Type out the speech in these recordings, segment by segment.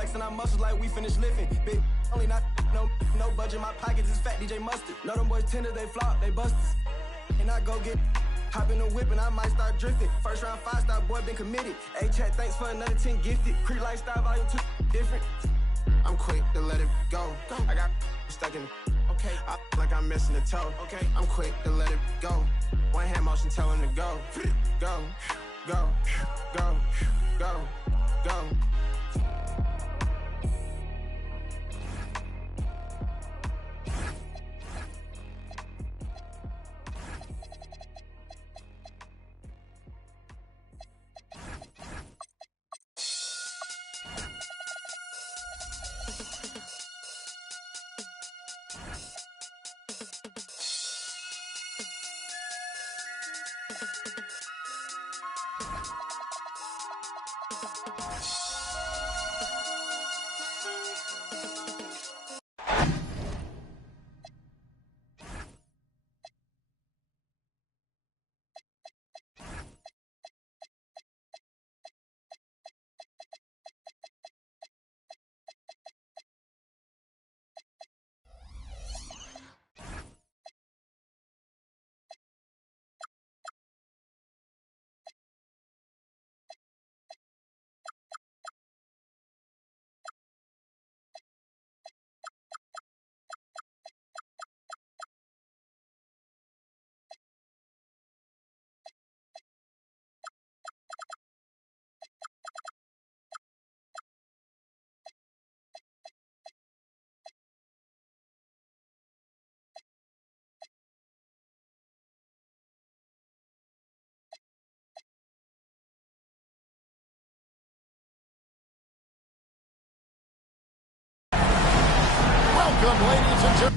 flexing our muscles like we finished lifting. Big only not no budget. My pockets is fat. DJ Mustard. Know them boys tender, they flop, they busters. And I go get hop in the whip and I might start drifting. First round 5-star boy been committed. Hey chat, thanks for another 10 gifted. Creek lifestyle volume 2 different. I'm quick to let it go. I got stuck in. Okay, I like I'm missing a toe. Okay, I'm quick to let it go. One hand motion telling to go. Go, go, go, go, go. Welcome, ladies and gentlemen.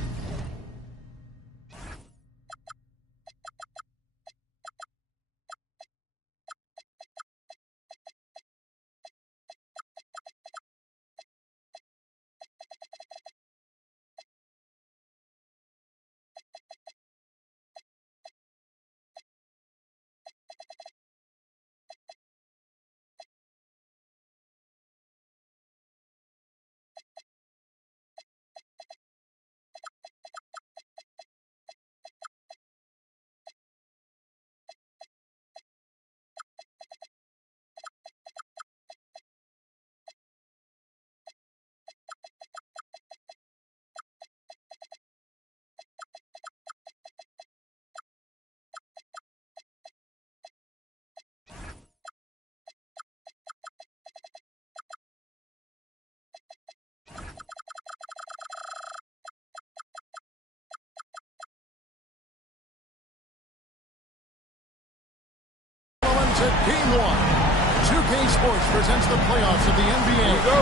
At Game 1, 2K Sports presents the playoffs of the NBA. Here we go.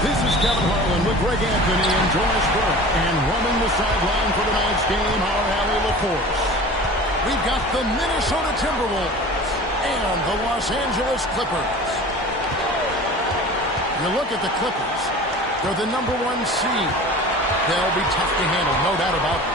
This is Kevin Harlan with Greg Anthony and Jonas Burke. And running the sideline for tonight's game, our Allie LaForce. We've got the Minnesota Timberwolves and the Los Angeles Clippers. You look at the Clippers. They're the #1 seed. They'll be tough to handle, no doubt about it.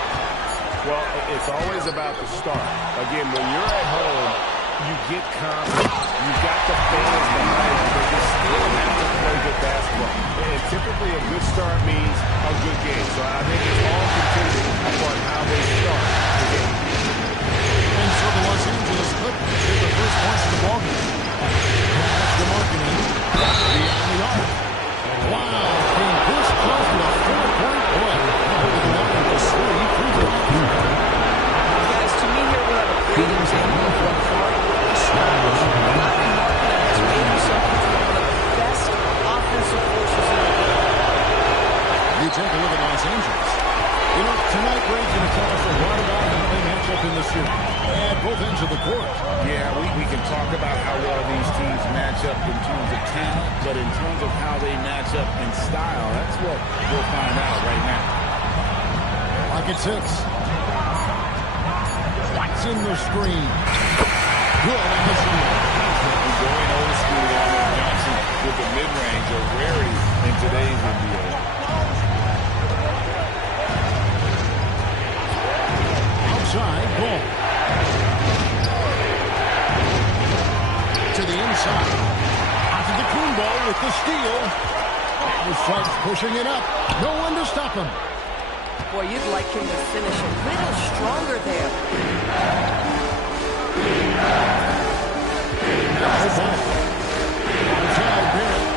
Well, it's always about the start. Again, when you're at home, you get confidence. You've got the fans behind you, but you still have to play good basketball. And typically a good start means a good game. So I think it's all contingent upon how they start the game. And so the Los Angeles Clippers hit the first points of the ballgame. That's the marketing. Beyond the arc. Wow, came this close to a 4-point play. Over the line for 3. Guys, to me here we have a great example of what hard work established. Latin Markkanen has made himself into one of the best offensive forces in the game. You take a look at Los Angeles. You know, tonight Greg's going to tell us a lot about how they match up in the series at both ends of the court. Yeah, we can talk about how well these teams match up in terms of talent, but in terms of how they match up in style, that's what we'll find out right now. Pocket 6. It's in the screen. Good on the screen. Going old school on Johnson with the mid-range, a rarity in today's NBA. Outside, ball. To the inside. Out to the Kumba. Jumbo with the steal. The Suggs pushing it up. No one to stop him. Boy, you'd like him to finish a little stronger there. That's the ball. Outside Barrett.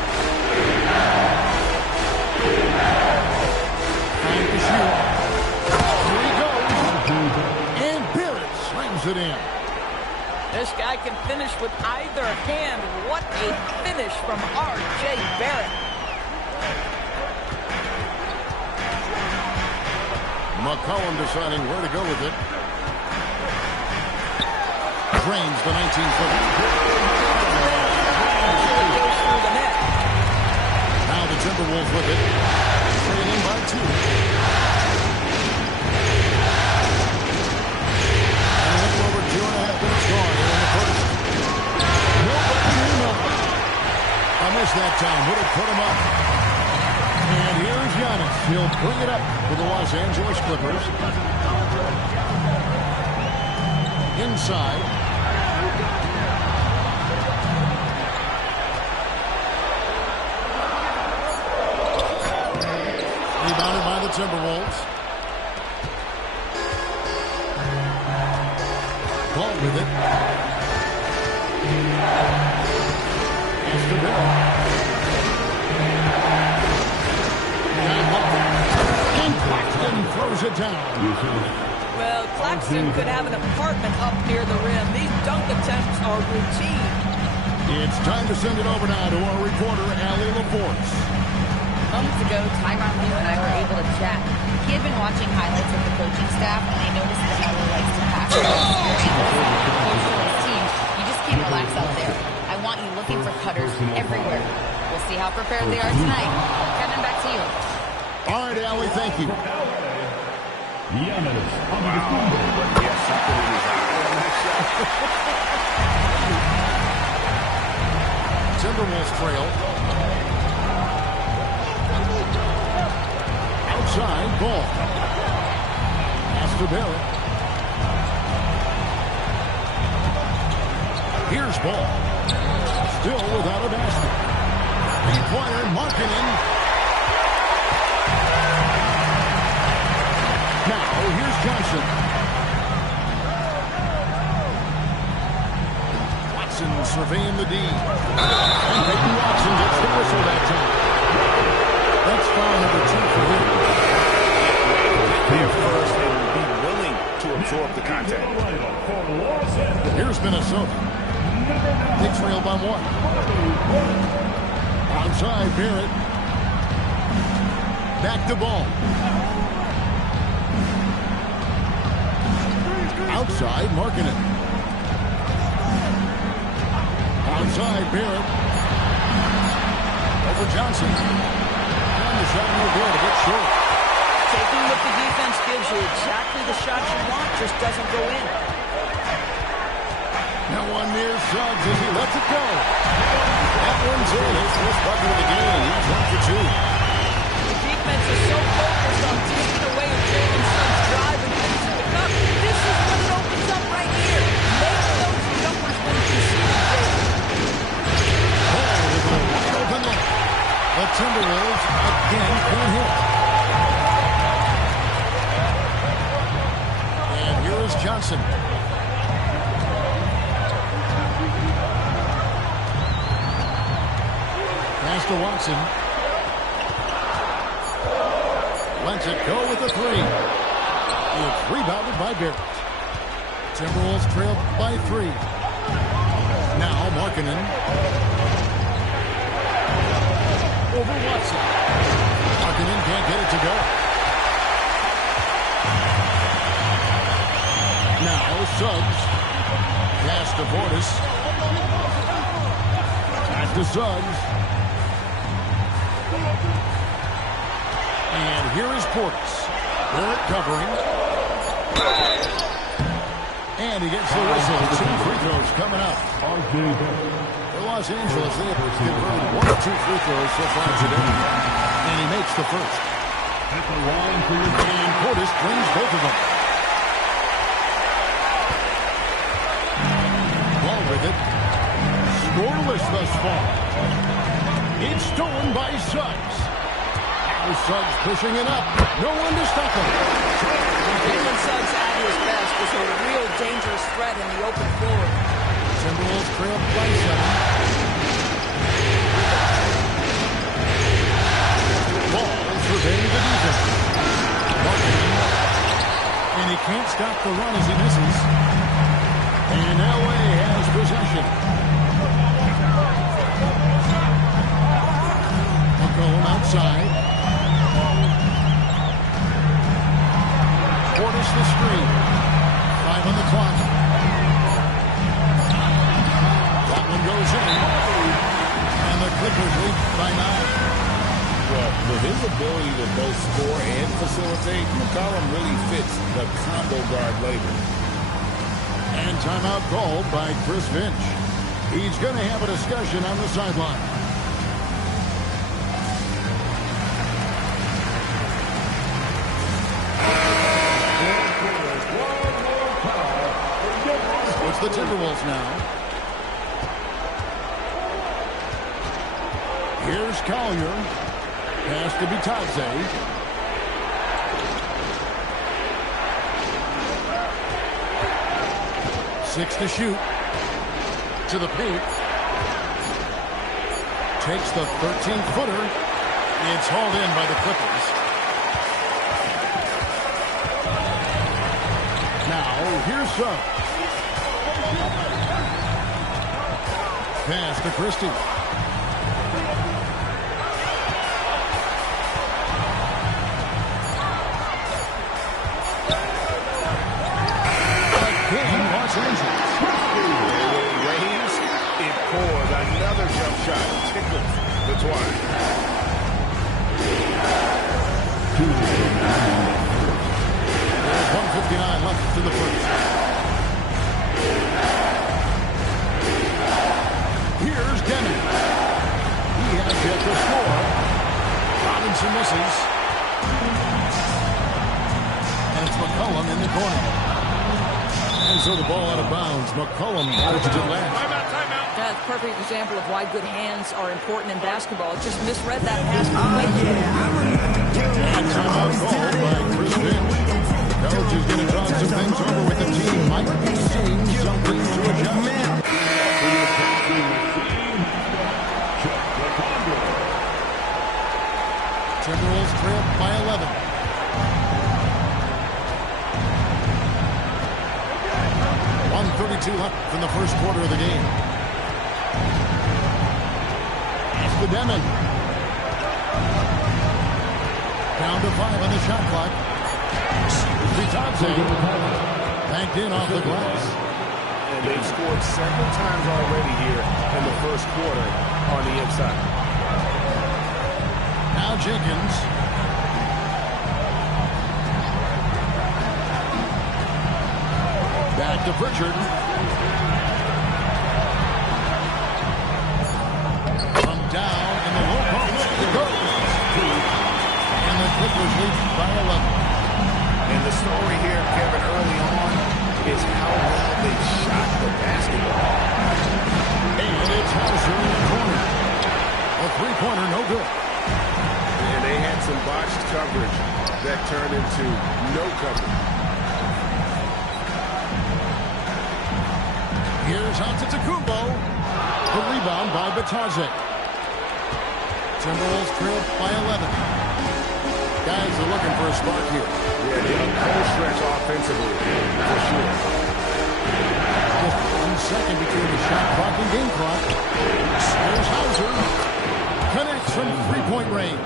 Trying to shoot. Here he goes. And Barrett slams it in. This guy can finish with either hand. What a finish from R.J. Barrett. McCollum deciding where to go with it. Drains the 19-footer. Goes through the net. Now the Timberwolves with it. Trailing by 2. And a little over 2.5 minutes gone here in the first. Nobody knew nothing. I missed that time. Would have put him up. And here's Giannis. He'll bring it up for the Los Angeles Clippers. Inside. Rebounded by the Timberwolves. Ball with it. That's the ball. And Claxton throws it down. Well, Claxton could have an apartment up near the rim. These dunk attempts are routine. It's time to send it over now to our reporter, Allie LaForce. Moments ago, Tyronn Lue and I were able to chat. He had been watching highlights of the coaching staff, and they noticed that Allie likes to pass. His team, you just can't relax out there. I want you looking for cutters everywhere. We'll see how prepared they are tonight. Kevin, back to you. All right, Allie, thank you. Giannis on the corner. But yes, something in his eye on that shot. Timberwolves trail. Outside, ball. Pass to Barrett. Here's ball. Still without a basket. Three-pointer, Markkanen. Now, here's Johnson. Watson surveying the D. And Peyton Watson gets the whistle that time. That's foul number 2 for him. There first and be willing to absorb the contact. Here's Minnesota. They trail by 1. Outside, Barrett. Back to ball. Outside, Markkanen. Outside, Barrett. Over Johnson. And the shot no good. A bit short. Taking what the defense gives you, exactly the shot you want, just doesn't go in. Now one near Suggs as he lets it go. That one's in. His first bucket of the game. He's 1 for 2. The defense is so focused on taking away Jalen Suggs' drive and finishing the cup. This is when it opens up right here. Make those jumpers when you see them, Jalen. Oh, with a wide open look. The Timberwolves again can't hit. And here is Johnson. Pass to Watson. Lets it go with the 3. It's rebounded by Barrett. Timberwolves trail by 3. Now Markkanen. Over Watson. Markkanen can't get it to go. Now Suggs. Pass to Portis. Pass to Suggs. And here is Portis. Barrett covering. And he gets the whistle. 2 free throws coming up. For Los Angeles, they have converted 1 of 2 free throws so far today. And he makes the first. And Portis brings both of them. Ball with it. Scoreless thus far. It's stolen by Suggs. Now Suggs pushing it up. No one to stop him. Jalen Suggs at his best is a real dangerous threat in the open floor. Timberwolves trail by 7. Ball surveying the defense. And he can't stop the run as he misses. And LA has possession. McCollum outside. Portis the screen. 5 on the clock. That one goes in. And the Clippers lead by 9. Well, with his ability to both score and facilitate, McCollum really fits the combo guard label. And timeout called by Chris Finch. He's going to have a discussion on the sideline. It's the Timberwolves now. Here's Collier. Pass to Bitadze. 6 to shoot. To the paint. Takes the 13-footer. It's hauled in by the Clippers. Now, here's Suggs. Pass to Christie. Los Angeles. It rains, it pours. Another jump shot tickles the twine. There's 1:59 left in the first. Here's Denny. He has yet to score. Robinson misses. And it's McCollum in the corner. And so the ball out of bounds. McCollum managed it last. That's a perfect example of why good hands are important in basketball. Just misread that pass completely. And timeout called by Chris Finch. Coach is going to talk some things over with the team. Might be seeing something to adjust. Timberwolves trail by 11. 1:32 left in the first quarter of the game. It's the Demon. Down to 5 on the shot clock. Bitadze banked in off the glass. And they've scored several times already here in the first quarter on the inside. Now Jenkins. Back to Pritchard. From down in the low post. It goes. And the Clippers lead by 11. And the story here, Kevin, early on is how well they shot the basketball. And it's Hauser in the corner. A three-pointer, no good. And they had some botched coverage that turned into no coverage. Here's Antetokounmpo. The rebound by Bitadze. Timberwolves trail by 11. Guys are looking for a spark here. Yeah, they need cold stretch offensively, for sure. Just 1 second between the shot clock and game clock. Here's Hauser. Connects from three-point range.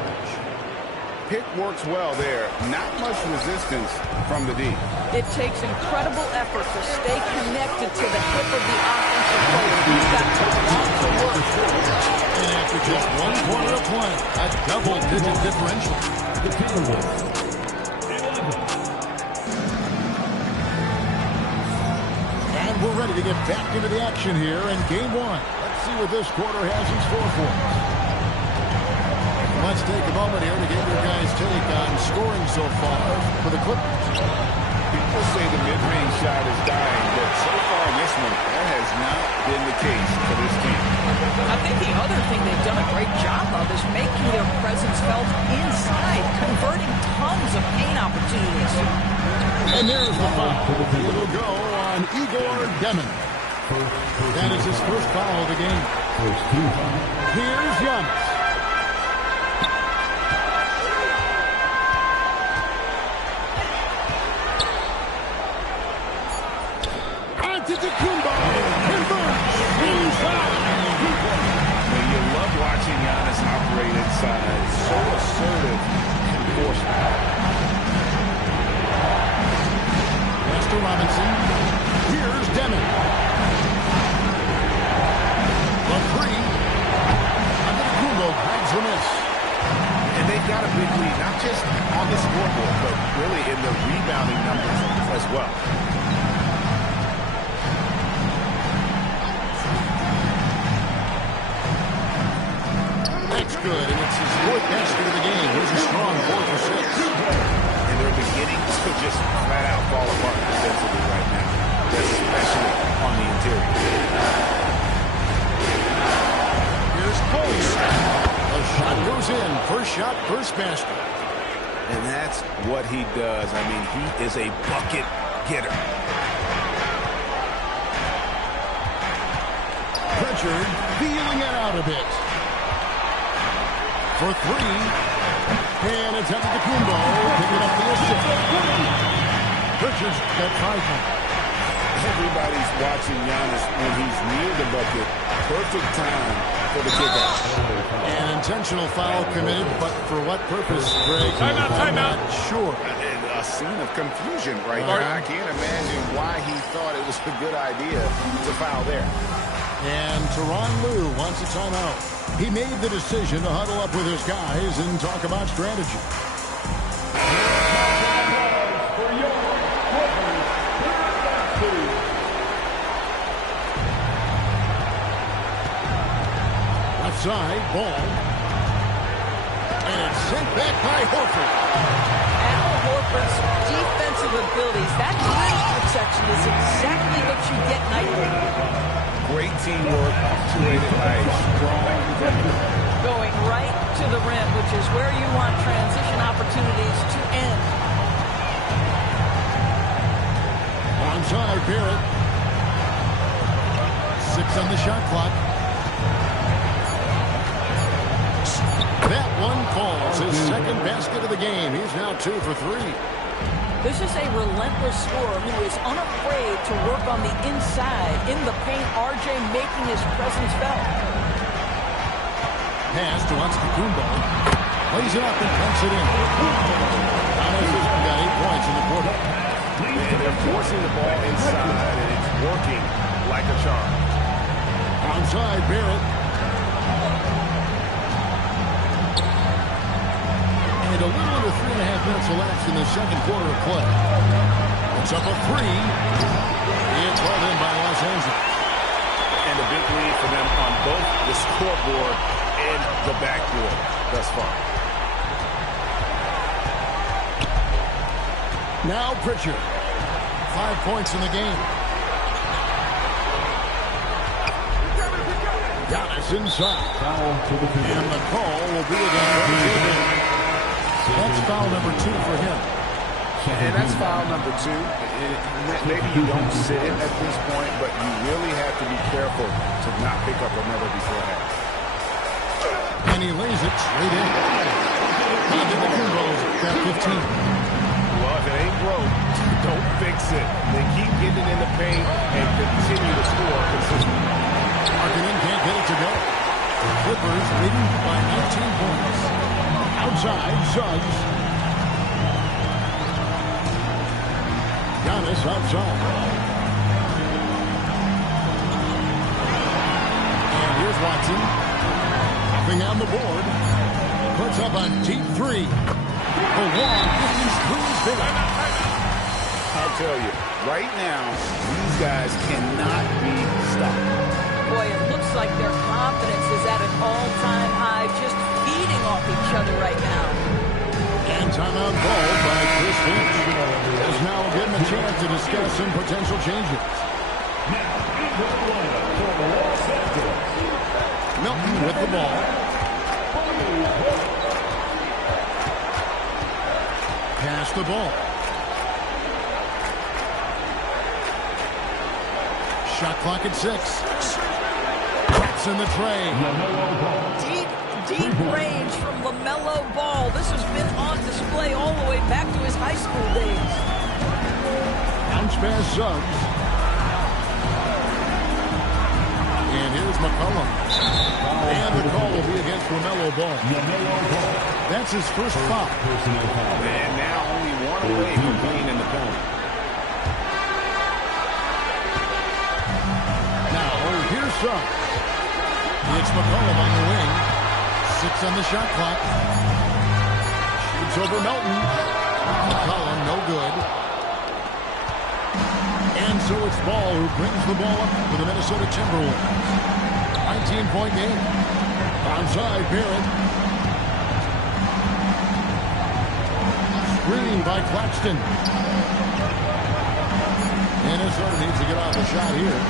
Pick works well there. Not much resistance from the D. It takes incredible effort to stay connected to the hip of the offensive player. He's got to want to work. And after just 1 quarter of play, a double-digit differential. The Timberwolves. And we're ready to get back into the action here in Game 1. Let's see what this quarter has in store for us. Let's take a moment here to get your guys' take on scoring so far for the Clippers. People say the mid-range shot is dying, but so far in this one, that has not been the case for this team. I think the other thing they've done a great job of is making their presence felt inside, converting tons of paint opportunities. And there's the foul. It'll go on Igor Demon. That is his first foul of the game. Here's Giannis. Antetokounmpo converts inside. You love watching Giannis operate inside. So assertive and forceful. To Robinson. Here's Demon. The three. Antetokounmpo grabs the miss. And they've got a big lead, not just on the scoreboard, but really in the rebounding numbers as well. That's good, and it's his fourth basket of the game. Here's a strong 4 for 6. And they're beginning to just flat out fall apart defensively right now, especially on the interior. Here's Collier. A shot goes in. First shot, first basket. And that's what he does. I mean, he is a bucket getter. Pritchard feeling it out a bit. For 3. And it's Antetokounmpo picking up the assist. Pritchard's got 5 points. Everybody's watching Giannis when he's near the bucket. Perfect time for the kickoff. An intentional foul committed, but for what purpose, Greg? I'm not sure. And a scene of confusion right there. I can't imagine why he thought it was a good idea to foul there. And Tyronn Lue wants a timeout. He made the decision to huddle up with his guys and talk about strategy. Left side, ball. And it's sent back by Horford. Al Horford's defensive abilities, that rim protection is exactly what you get nightly. Great teamwork, punctuated by a strong defender. Going right to the rim, which is where you want transition opportunities to end. Onside, Barrett. 6 on the shot clock. That one falls. His second basket of the game. He's now 2 for 3. This is a relentless scorer who is unafraid to work on the inside. In the paint, RJ making his presence felt. Pass to Antetokounmpo. Plays it up and punts it in. Giannis has got 8 points in the quarter. And they're forcing the ball inside, and it's working like a charm. Onside, Barrett. And a little under 3.5 minutes elapsed in the second quarter of play. It's up a 3. It's called in by Los Angeles. And a big lead for them on both the scoreboard and the backboard thus far. Now Pritchard. 5 points in the game. Giannis inside. And the call will be against. That's foul number 2 for him. And that's foul number 2. Maybe you don't sit it at this point, but you really have to be careful to not pick up another beforehand. And he lays it straight in. Antetokounmpo's got 15. Well, if it ain't broke, don't fix it. They keep getting it in the paint and continue to score consistently. Markkanen can't get it to go. Clippers leading by 19 points. Outside, Suggs. Giannis outside. And here's Watson. Nothing on the board. Puts up a deep 3. The long distance 3 is big. I'll tell you, right now, these guys cannot be stopped. Boy, it looks like their confidence is at an all-time high, just feeding off each other right now. And timeout called by Chris Finch. As now will give him a chance to discuss some potential changes. Milton with the ball. Pass the ball. Shot clock at 6. That's in the tray. Deep range from LaMelo Ball. This has been on display all the way back to his high school days. Bounce pass Suggs. And here's McCollum. And the call will be against LaMelo Ball. That's his first foul. And now only one away from being in the penalty. Now, here's Suggs. It's McCollum on the wing. 6 on the shot clock. Shoots over Melton. McCollum, no good. And so it's Ball who brings the ball up for the Minnesota Timberwolves. 19-point game. Onside, Barrett. Screen by Claxton. Minnesota needs to get off a shot here.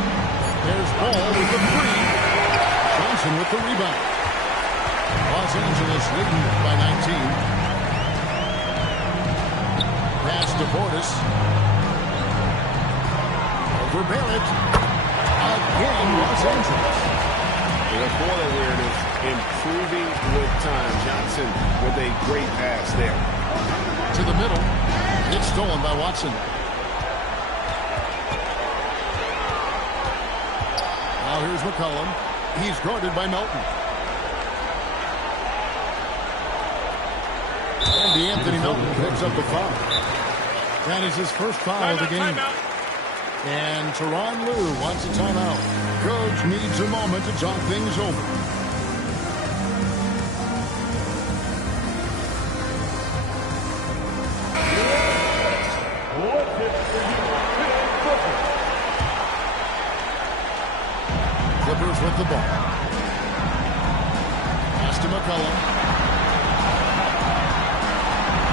There's Ball with the 3. Johnson with the rebound. Los Angeles leading by 19. Pass to Portis. Over Barrett. Again, Los Angeles. The ball awareness improving with time. Johnson with a great pass there. To the middle. It's stolen by Watson. Now here's McCollum. He's guarded by Melton. And Anthony Melton picks up the foul. That is his first foul of the game. And Tyronn Lue wants a timeout. Coach needs a moment to talk things over. Clippers with the ball. Pass to McCollum.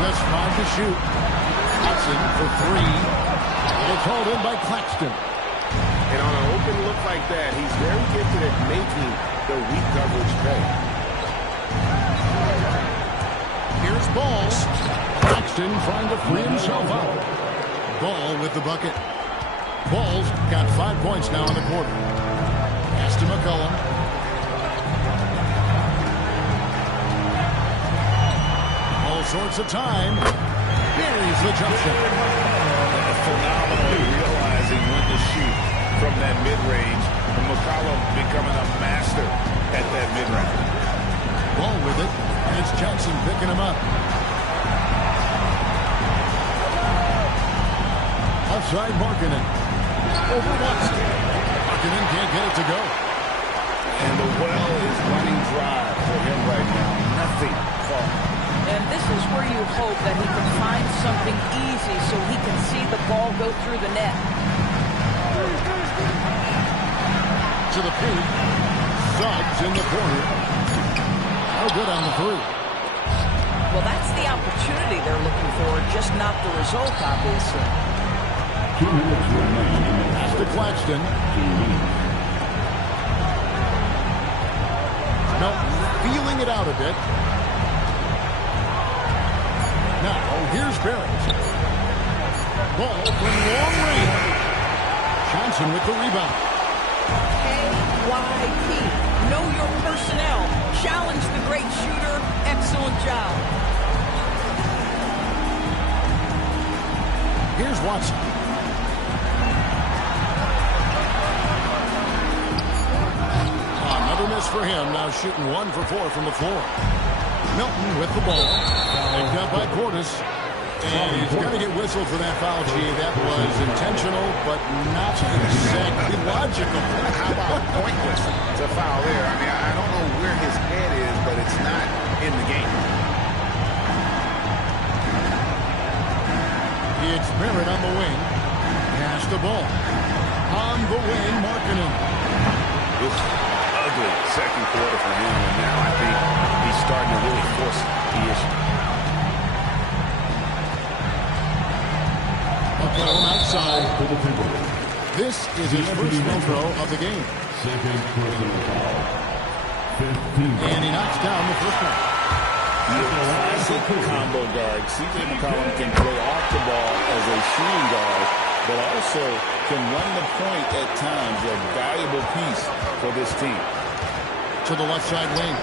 Just 5 to shoot. Watson for 3. And it's hauled in by Claxton. And on an open look like that, he's very gifted at making the weak coverage pay. Here's Ball. Claxton trying to free himself out. Ball with the bucket. Ball's got 5 points now in the quarter. Pass to McCollum. All sorts of time. There's the jump shot. Phenomenally realizing when to shoot from that mid-range. And McCollum becoming a master at that mid-range. Ball with it, and it's Johnson picking him up. Outside Markkanen. Over Watson. Markkanen can't get it to go. And the well is running dry for him right now. Nothing falling. And this is where you hope that he can find something easy so he can see the ball go through the net. To the paint. Suggs in the corner. No good on the 3. Well, that's the opportunity they're looking for, just not the result, obviously. Pass to Claxton. Melton feeling it out a bit. Now, here's Barrett. Ball from long range. Johnson with the rebound. KYP. Know your personnel. Challenge the great shooter. Excellent job. Here's Watson. Another miss for him. Now shooting 1 for 4 from the floor. Milton with the ball. Picked up by Portis. And he's going to get whistled for that foul, G. That was intentional, but not exactly logical. How about pointless? It's a foul there. I mean, I don't know where his head is, but it's not in the game. It's Barrett on the wing. Pass the ball. On the wing, Markkanen. This ugly second quarter for him, and now I think he's starting to really force the issue. side. This is his first free throw of the game. And he knocks down the first one. Your classic combo guard. C.J. McCollum can play off the ball as a shooting guard, but also can run the point at times. A valuable piece for this team. To the left side wing.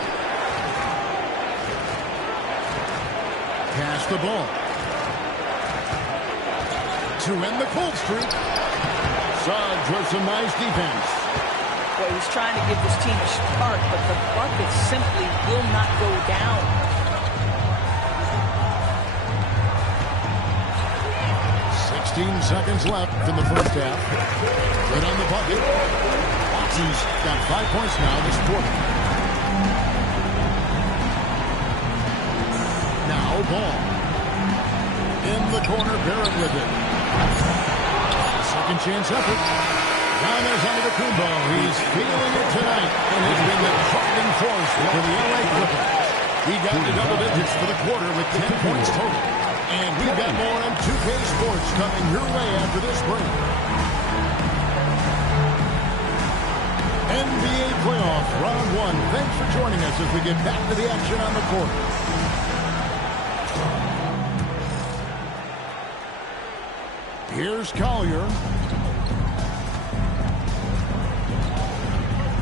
Pass the ball. To end the cold streak. Suggs with some nice defense. Well, he's trying to give this team a start, but the bucket simply will not go down. 16 seconds left in the first half. Good on the bucket. Watson's got 5 points now this quarter. Now ball. In the corner, Barrett with it. Second chance effort. Now there's Antetokounmpo. He's feeling it tonight and has been the driving force for the LA Clippers. He got to double digits for the quarter with 10 points total. And we've got more on 2K Sports coming your way after this break. NBA playoff round 1. Thanks for joining us as we get back to the action on the court. Here's Collier.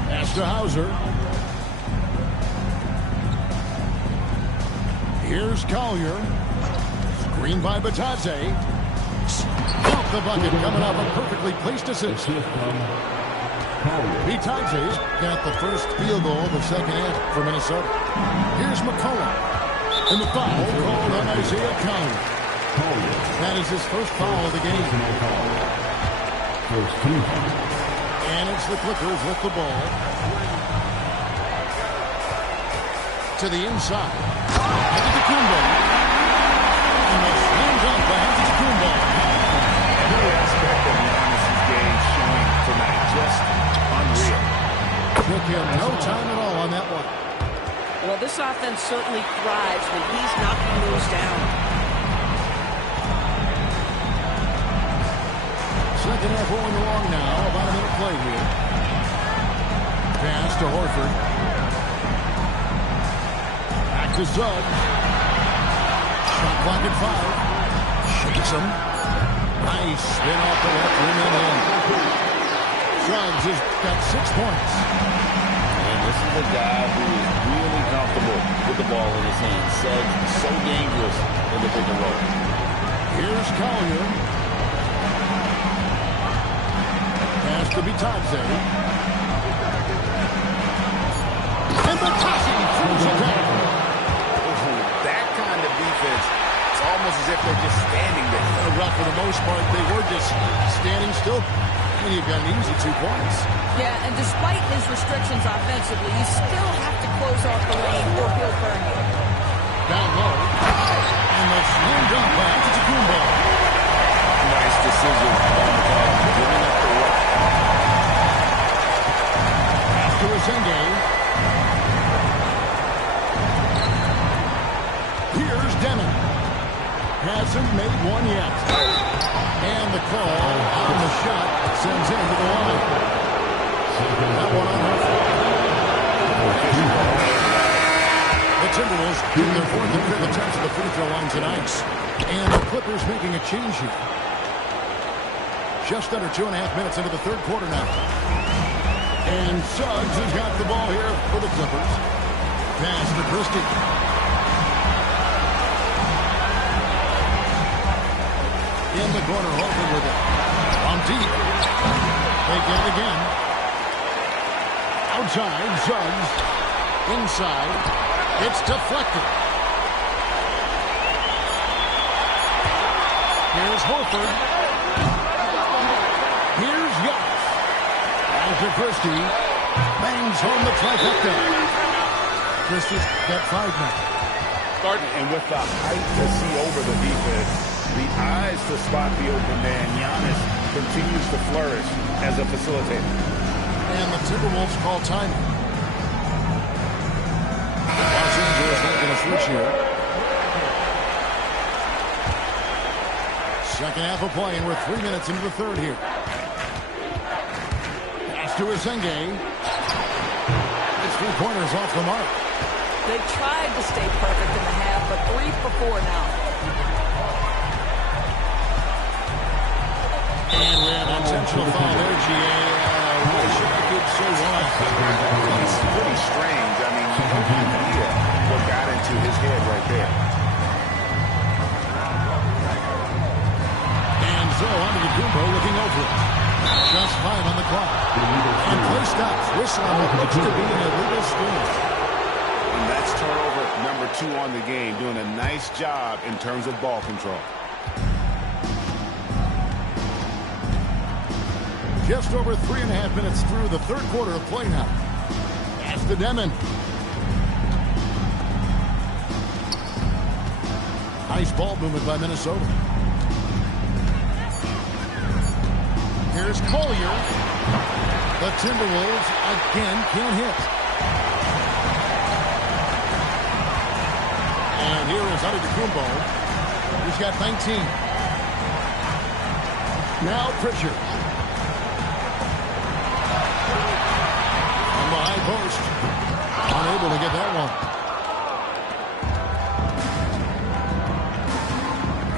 Pass to Hauser. Here's Collier. Screen by Batadze. Off the bucket, coming off a perfectly placed assist. Batadze's got the first field goal of the second half for Minnesota. Here's McCollum. And the foul called on Isaiah Collier. That is his first foul of the game. And it's the Clippers with the ball. To the inside. Antetokounmpo. And the slam dunk by Antetokounmpo. Every aspect of Giannis's game showing tonight. Just unreal. Took him no time at all on that one. Well, this offense certainly thrives when he's knocking those down. Second half rolling along now. About a minute play here. Pass to Horford. Back to Suggs. Shot clock at 5. Shakes him. Nice spin off the left rim and in. Suggs has got 6 points. And this is a guy who is really comfortable with the ball in his hands. Suggs is so dangerous in the pick and roll. Here's Collier. Pass to Batadze. And Batadze throws it down. That kind of defense, it's almost as if they're just standing there. Well, for the most part, they were just standing still. And you've got an easy 2 points. Yeah, and despite his restrictions offensively, you still have to close off the lane or he'll burn you. Down low. And the slam dunk by Antetokounmpo. Nice decision by McCollum, giving up the rush. To Zenge. Here's Demon. Hasn't made one yet. And the call on the shot sends him to the line. That one on her. The Timberwolves do their 4th and 5th attempts at the free throw line tonight. And the Clippers making a change here. Just under 2.5 minutes into the third quarter now. And Suggs has got the ball here for the Clippers. Pass to Christie. In the corner, Horford with it. On deep. They get it again. Outside, Suggs. Inside. It's deflected. Here's Horford. Here's Giannis. After Christie, bangs home the trifecta. Christie's got 5 now. And with the height to see over the defense, the eyes to spot the open man, Giannis continues to flourish as a facilitator. And the Timberwolves call time. Los Angeles not going to switch here. Second half of play, and we're 3 minutes into the third here. Pass to Asenge. His three-pointers off the mark. They tried to stay perfect in the half, but 3 for 4 now. And we have an intentional foul there, G.A. Wish I could say why. It's pretty strange. I mean, no idea what got into his head right there. And so onto the Gumbo looking over it. Just 5 on the clock. And play stops. Whistle on what looks to be an illegal score. And that's turnover number 2 on the game, doing a nice job in terms of ball control. Just over 3.5 minutes through the third quarter of play now. Pass to Demon. Nice ball movement by Minnesota. Here's Collier. The Timberwolves again can't hit. And here is Antetokounmpo. He's got 19. Now Pritchard. From the high post. Unable to get that one.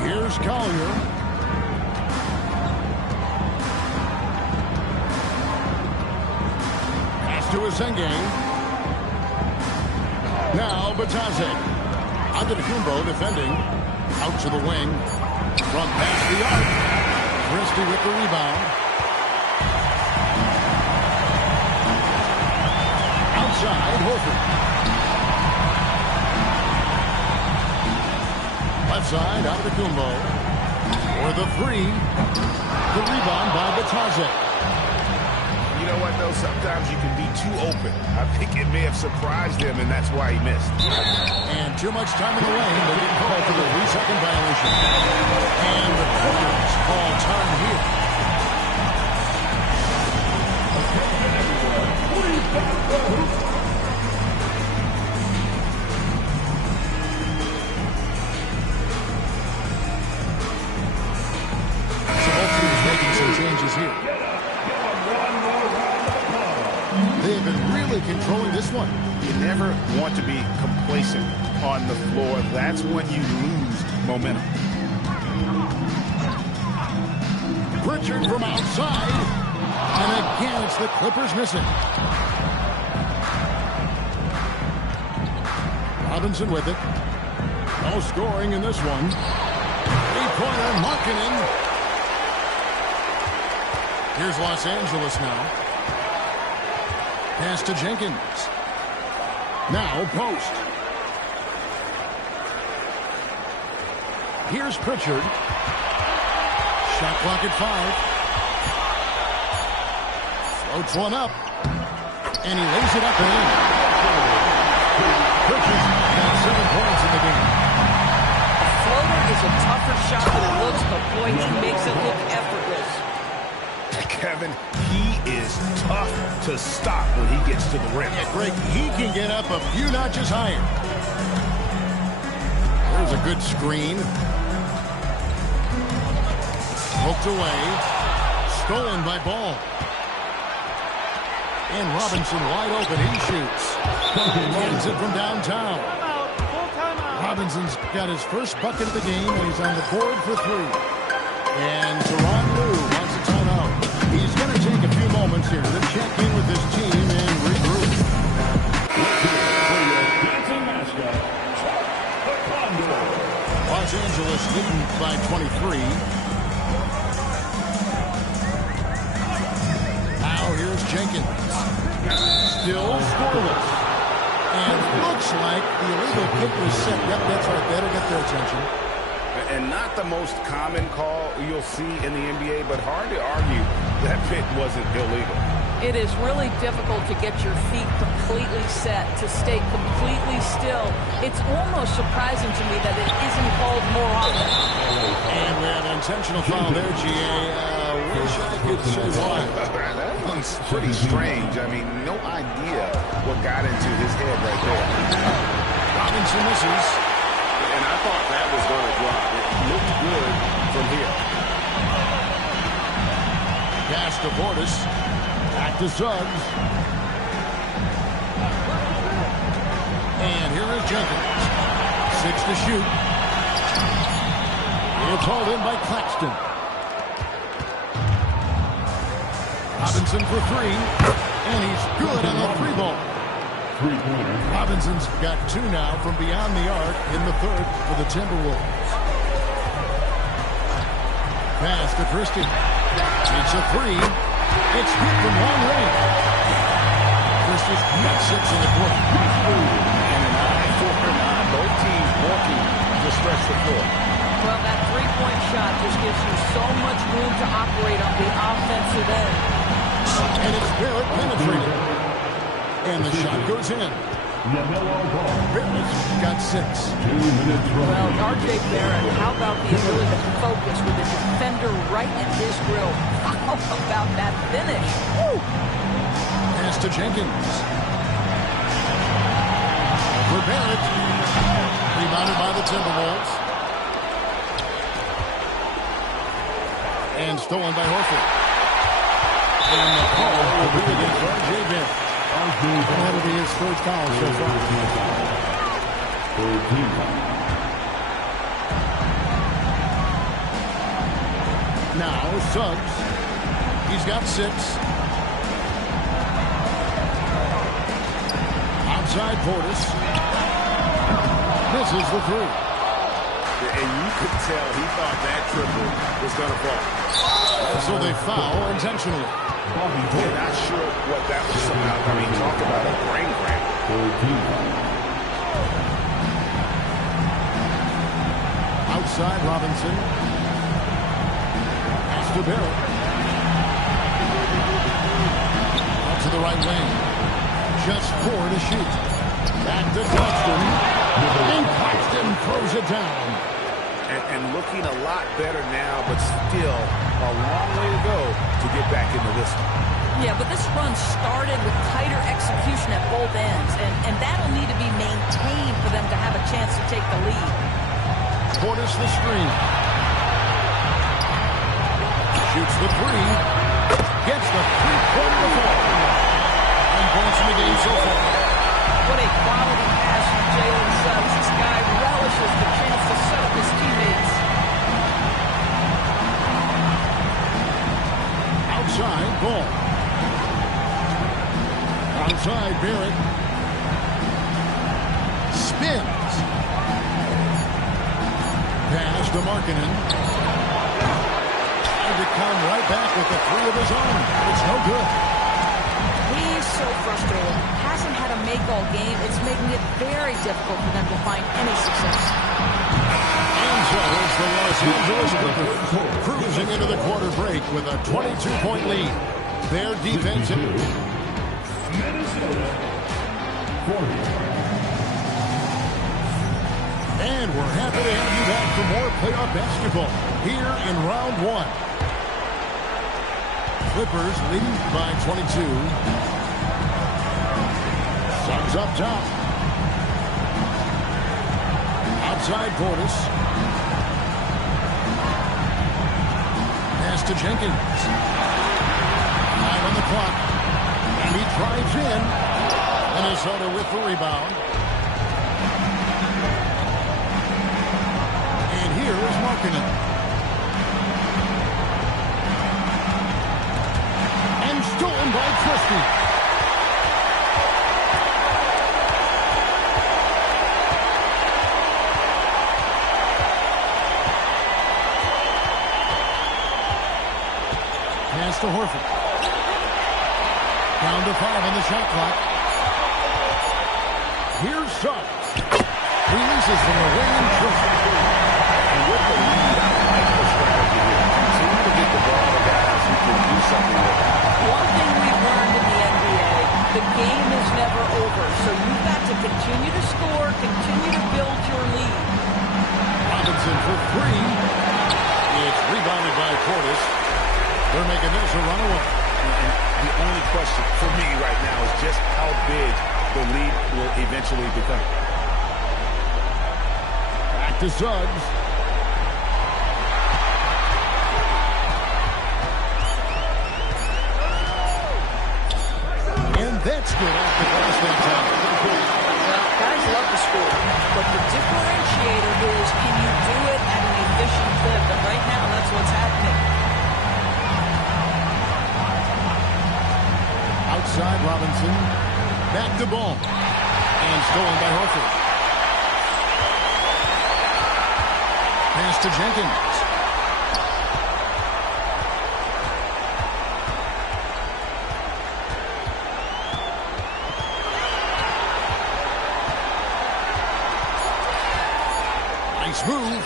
Here's Collier. To Asenge. Now Bataze. Antetokounmpo defending. Out to the wing. From past the arc. Christie with the rebound. Outside, Horford. Left side, Antetokounmpo. For the 3. The rebound by Bataze. You know what, though? Sometimes you can be too open. I think it may have surprised him, and that's why he missed. And too much time in the lane. They get called for the 3-second violation. And the Clippers call time here. So both teams making some changes here. They've been really controlling this one. You never want to be complacent on the floor. That's when you lose momentum. Pritchard from outside. And again, it's the Clippers missing. Robinson with it. No scoring in this one. Three-pointer, Markkanen. Here's Los Angeles now. Pass to Jenkins. Now post. Here's Pritchard. Shot clock at 5. Floats one up. And he lays it up and in. Pritchard's got 7 points in the game. A floater is a tougher shot than it looks, but boy, he makes it look effortless. Kevin, he is tough to stop when he gets to the rim. Yeah, Greg, he can get up a few notches higher. There's a good screen. Poked away. Stolen by Ball. And Robinson wide open. He shoots. Gets it from downtown. Robinson's got his first bucket of the game, and he's on the board for 3. And Tyronn Lue wants a timeout. He's going to take a few moments here to check in with his team and regroup. Los Angeles leading by 23. Now here's Jenkins. Still scoreless. And looks like the illegal kick was set. Yep, that's right. That'll get their attention. And not the most common call you'll see in the NBA, but hard to argue that pick wasn't illegal. It is really difficult to get your feet completely set, to stay completely still. It's almost surprising to me that it isn't called more often. And we have an intentional foul there, G.A. Wish I could say why. That one's pretty strange. I mean, no idea what got into his head right there. Robinson misses. And I thought that was going to drop. It looked good from here. Pass to Portis. Back to Suggs. And here is Jenkins. 6 to shoot. It's hauled in by Claxton. Robinson for 3. And he's good on the 3 ball. Robinson's got 2 now from beyond the arc in the 3rd for the Timberwolves. Pass to Christie. Takes a 3. It's good from long range. Christie's got 6 in the quarter. And an eye for an eye. Both teams working to stretch the floor. Well, that three-point shot just gives you so much room to operate on the offensive end. And it's Barrett penetrating. And the shot goes in. Barrett's got 6. Well, R.J. Barrett, how about the ability to focus with the defender right in his grill? How about that finish? Woo! Pass to Jenkins. For Barrett. Rebounded by the Timberwolves. And stolen by Horford. And the call will be against R.J. Barrett. That'll be his 3rd foul so far. Now Suggs. He's got 6. Outside Portis. Misses the 3. And you could tell he thought that triple was going to fall. So they foul intentionally. They're not sure what that was about. I mean, talk about a brain cramp. Outside Robinson. Pass to Barrett. Out to the right wing. Just 4 to shoot. Back to Claxton. And Claxton throws it down. And looking a lot better now, but still a long way to go to get back into this one. Yeah, but this run started with tighter execution at both ends, and that'll need to be maintained for them to have a chance to take the lead. Portis the screen. Shoots the 3. Gets the 3-point ball. 9 points in the game so far. What a quality pass from Jalen Suggs. This guy relishes the chance to set up his teammates. Outside ball. Outside Barrett. Spins. Pass to Markkanen. Trying to come right back with the 3 of his own. It's no good. He's so frustrated. Hasn't had a make all game. It's making it very difficult for them to find any success. And so it's the Los Angeles Clippers cruising into the quarter break with a 22-point lead. Their defense. And we're happy to have you back for more playoff basketball here in round 1. Clippers leading by 22. Suggs up top. Outside Portis. Pass to Jenkins. 5 on the clock. And he drives in. Minnesota with the rebound. And here is Markkanen. And stolen by Christie. Pass to Horford. Down to 5 on the shot clock. Here's Suggs. Releases from the wing and And with the lead, I like the strategy here. Continue to get the ball to guys who can do something with it. One thing we've learned in the NBA, the game is never over. So you've got to continue to score, continue to build your lead. Robinson for 3. It's rebounded by Portis. They're making this a runaway. And the only question for me right now is just how big the lead will eventually become. Back to Suggs. that's good off the glass that time. Well, guys love to score, but the differentiator is can you do it at an efficient clip? And right now, that's what's happening. Outside Robinson. Back to ball. And stolen by Horford. Pass to Jenkins. Nice move.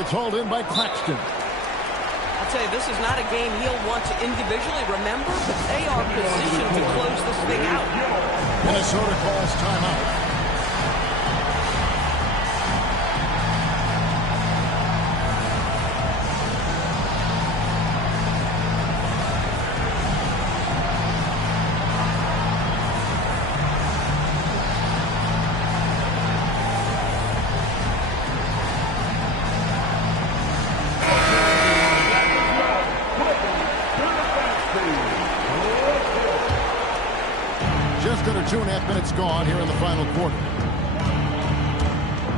It's hauled in by Claxton. I'll tell you, this is not a game he'll want to individually remember, but they are positioned to close this thing out. Minnesota calls timeout. Just under 2.5 minutes gone here in the final quarter.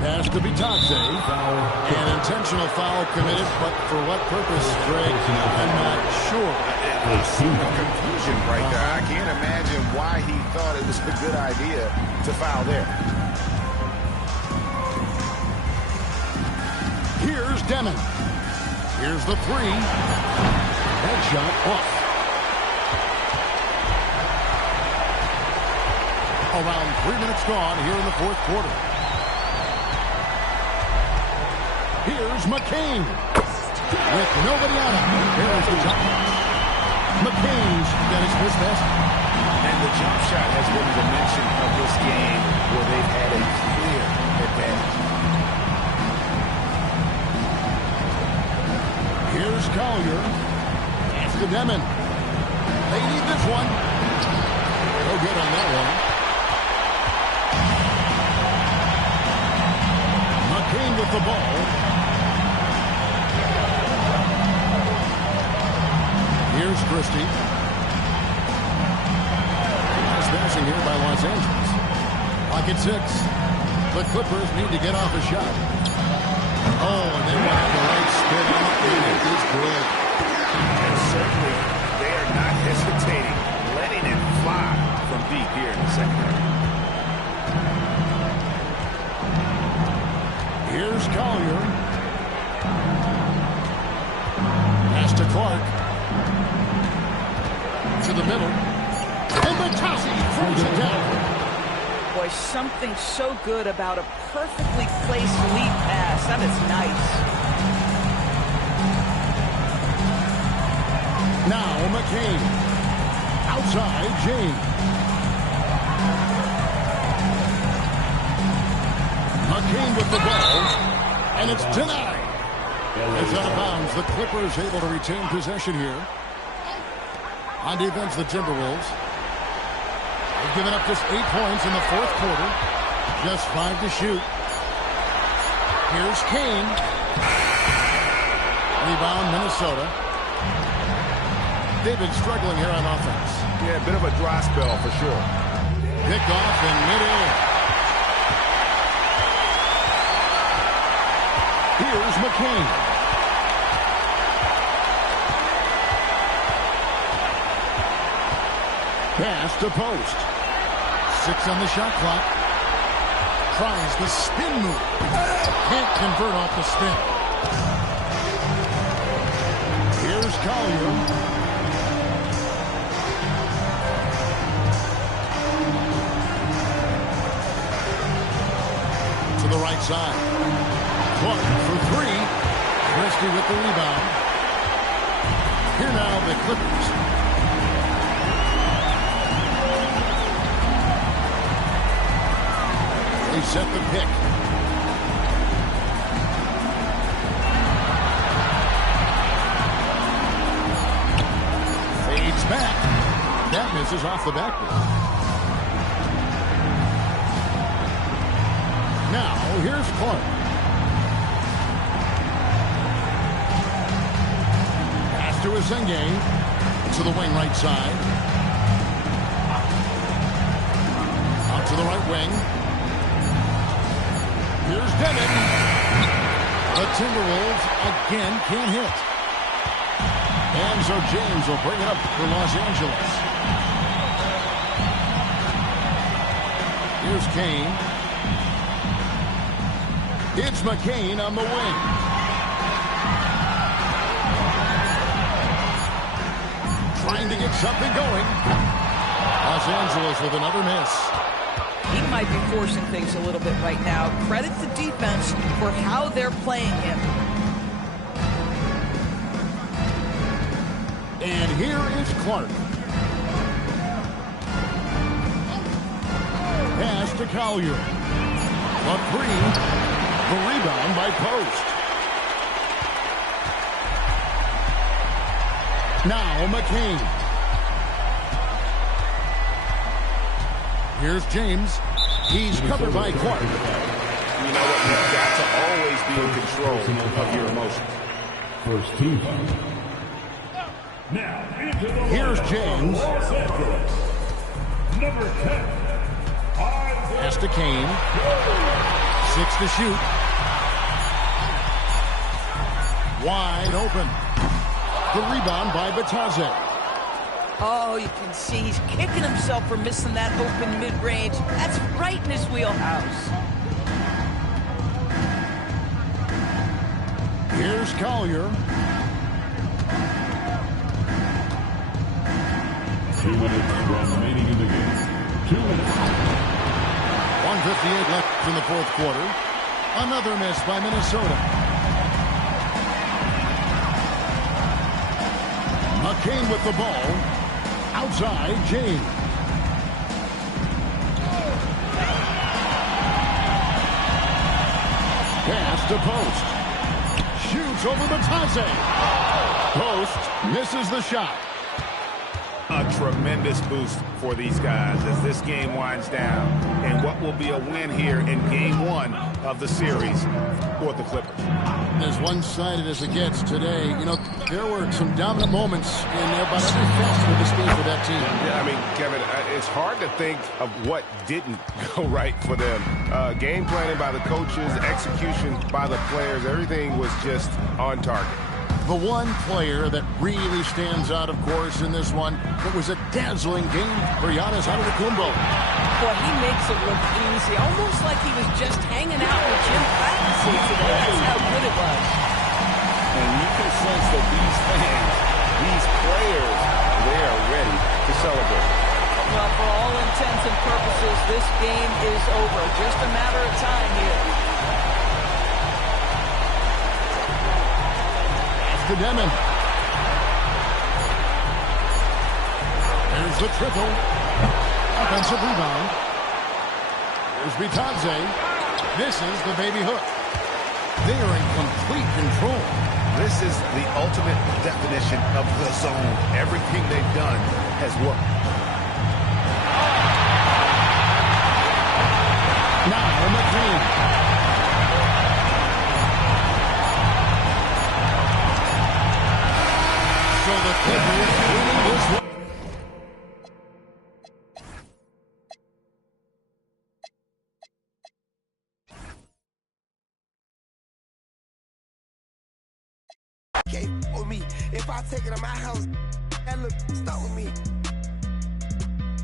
Pass to Bitadze. An intentional foul committed, but for what purpose, Greg? I'm not sure. Some confusion right there. I can't imagine why he thought it was a good idea to foul there. Here's Demon. Here's the three. That shot off. Around 3 minutes gone here in the fourth quarter. Here's McCain. With nobody on him. Here's the jump. McCain's got his first basket. And the jump shot has been the dimension of this game where they've had a clear advantage. Here's Collier. Pass to Demon. They need this one. No good on that one. McCain with the ball. Here's Christie. Nice passing here by Los Angeles. Pocket 6. The Clippers need to get off a shot. Oh, and they want the right spin on it. It is good. And certainly, they are not hesitating, letting it fly from deep here in the second half. Here's Collier. Pass to Clark. To the middle. And Bitadze throws it down. Boy, something so good about a perfectly placed lead pass. That is nice. Now McCain. Outside James. McCain with the ball. And it's denied. It's out of bounds. The Clippers able to retain possession here. On defense, the Timberwolves. They've given up just 8 points in the fourth quarter. Just 5 to shoot. Here's Kane. Rebound, Minnesota. They've been struggling here on offense. Yeah, a bit of a dry spell for sure. Pick off in midair. Here's McCain. Pass to post. 6 on the shot clock. Tries the spin move. Can't convert off the spin. Here's Collier. To the right side. Clark for 3. Christie with the rebound. Here now the Clippers. They set the pick. Fades back. That misses off the backboard. Now, here's Clark. Pass to Azenge. To the wing right side. to the right wing. Here's Dennon. The Timberwolves again can't hit. And so James will bring it up for Los Angeles. Here's Kane. It's McCain on the wing. Trying to get something going. Los Angeles with another miss. He might be forcing things a little bit right now. Credit the defense for how they're playing him. And here is Clark. Pass to Collier. A three. The rebound by Post. Now McCain. Here's James. He's covered by Clark. You know what? You've got to always be in control of your emotions. First team. Here's James. Number 10. Pass to Kane. 6 to shoot. Wide open. The rebound by Bataze. Oh, you can see he's kicking himself for missing that open mid-range. That's right in his wheelhouse. Here's Collier. 2 minutes remaining in the game. 2 minutes. 1:58 left in the fourth quarter. Another miss by Minnesota. McCain with the ball. Outside, James. Pass to Post. Shoots over Bataze. Post misses the shot. A tremendous boost for these guys as this game winds down, and what will be a win here in game 1 of the series for the Clippers. As one-sided as it gets today, you know, there were some dominant moments in about every facet of this game for that team. Yeah, I mean, Kevin, it's hard to think of what didn't go right for them. Game planning by the coaches, execution by the players, everything was just on target. The one player that really stands out, of course, in this one, it was a dazzling game for Giannis Antetokounmpo. Boy, he makes it look easy, almost like he was just hanging out with Jim practicing today. That's how good it was. And you can sense that these fans, these players, they are ready to celebrate. Well, for all intents and purposes, this game is over. Just a matter of time here. To Demon. There's the triple. Offensive rebound. There's Bataze. This is the baby hook. They are in complete control. This is the ultimate definition of the zone. Everything they've done has worked. Now McCain. So the Clippers winning this one. Okay, with me. If I take it to my house, that look stuck with me.